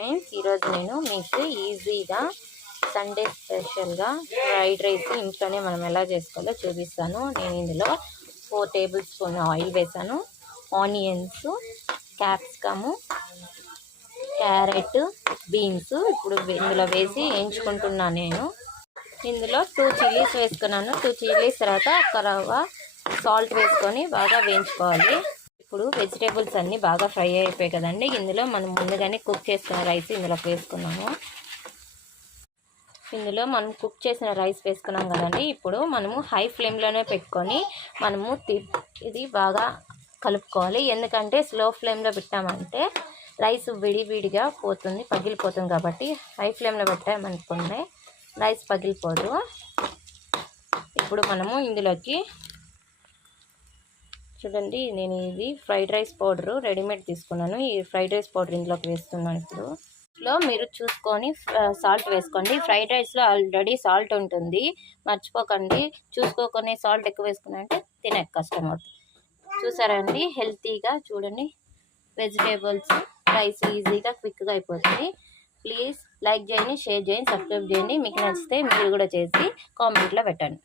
Friends, ఈరోజు నేను మీకు ఈజీగా సండే స్పెషల్గా ఫ్రైడ్ రైస్ ఇంట్లోనే మనం ఎలా చేసుకోవాలో చూపిస్తాను. నేను ఇందులో 4 టేబుల్ స్పూన్ ఆయిల్ వేసాను. ఆనియన్స్, క్యాప్సికము, క్యారెట్, బీన్స్ ఇప్పుడు ఇందులో వేసి వేయించుకుంటున్నాను. నేను ఇందులో 2 చిల్లీస్ వేసుకున్నాను. 2 చిల్లీస్ తర్వాత ఒక సాల్ట్ వేసుకొని బాగా వేయించుకోవాలి. ఇప్పుడు వెజిటేబుల్స్ అన్నీ బాగా ఫ్రై అయిపోయాయి కదండి. ఇందులో మనం ముందుగానే కుక్ చేసుకున్న రైస్ ఇందులోకి వేసుకున్నాము. ఇందులో మనం కుక్ చేసిన రైస్ వేసుకున్నాం కదండి. ఇప్పుడు మనము హై ఫ్లేమ్లోనే పెట్టుకొని మనము ఇది బాగా కలుపుకోవాలి. ఎందుకంటే స్లో ఫ్లేమ్లో పెట్టామంటే రైస్ విడివిడిగా పోతుంది, పగిలిపోతుంది. కాబట్టి హై ఫ్లేమ్లో పెట్టామనుకునే రైస్ పగిలిపోదు. ఇప్పుడు మనము ఇందులోకి చూడండి, నేను ఇది ఫ్రైడ్ రైస్ పౌడరు రెడీమేడ్ తీసుకున్నాను. ఈ ఫ్రైడ్ రైస్ పౌడర్ ఇందులోకి వేస్తున్నాను. ఇప్పుడు ఇందులో మీరు చూసుకొని సాల్ట్ వేసుకోండి. ఫ్రైడ్ రైస్లో ఆల్రెడీ సాల్ట్ ఉంటుంది, మర్చిపోకండి. చూసుకోకొని సాల్ట్ ఎక్కువ వేసుకున్నారంటే తినే కష్టం అవుతుంది. చూసారండి, హెల్తీగా చూడండి వెజిటేబుల్స్ రైస్ ఈజీగా క్విక్గా అయిపోతుంది. ప్లీజ్ లైక్ చేయండి, షేర్ చేయండి, సబ్స్క్రైబ్ చేయండి. మీకు నచ్చితే మీరు కూడా చేసి కామెంట్లో పెట్టండి.